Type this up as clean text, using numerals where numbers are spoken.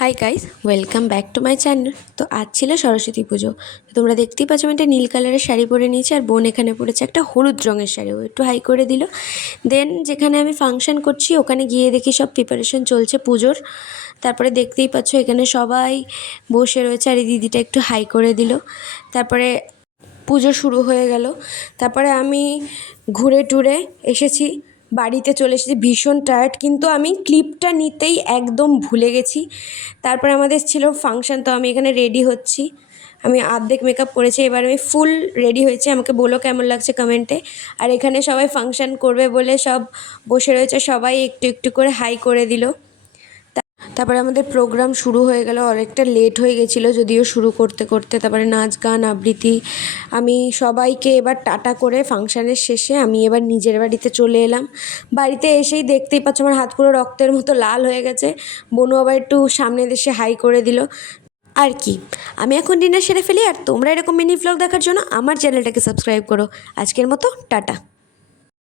Hi guys, welcome back to my channel. তো আজ ছিল সরস্বতী পুজো। তো তোমরা দেখতেই পাচ্ছ আমি একটা নীল কালারের শাড়ি পরে নিয়েছি, আর বোন এখানে পরেছে একটা হলুদ রঙের শাড়ি। ও একটু হাই করে দিল। দেন যেখানে আমি ফাংশন করছি ওখানে গিয়ে দেখি সব প্রিপারেশন চলছে পুজোর। তারপরে দেখতেই পাচ্ছ এখানে সবাই বসে রয়েছে, আর এই দিদিটা একটু হাই করে দিল। তারপরে পুজো শুরু হয়ে গেল। তারপরে আমি ঘুরে টুরে এসেছি, বাড়িতে চলে এসেছি ভীষণ টায়ার্ড, কিন্তু আমি ক্লিপটা নিতেই একদম ভুলে গেছি। তারপরে আমাদের ছিল ফাংশন, তো আমি এখানে রেডি হচ্ছি। আমি অর্ধেক মেকআপ করেছি, এবার আমি ফুল রেডি হয়েছি। আমাকে বলো কেমন লাগছে কমেন্টে। আর এখানে সবাই ফাংশন করবে বলে সব বসে রয়েছে, সবাই একটু একটু করে হাই করে দিল। তারপরে আমাদের প্রোগ্রাম শুরু হয়ে গেল, অনেকটা লেট হয়ে গেছিলো যদিও শুরু করতে করতে। তারপরে নাচ গান আবৃত্তি। আমি সবাইকে এবার টাটা করে ফাংশানের শেষে আমি এবার নিজের বাড়িতে চলে এলাম। বাড়িতে এসেই দেখতেই পাচ্ছ আমার হাত পুরো রক্তের মতো লাল হয়ে গেছে। বোনু আবার একটু সামনে এসে হাই করে দিল। আর কি, আমি এখন ডিনার সেরে ফেলি, আর তোমরা এরকম মিনি ভ্লগ দেখার জন্য আমার চ্যানেলটাকে সাবস্ক্রাইব করো। আজকের মতো টাটা।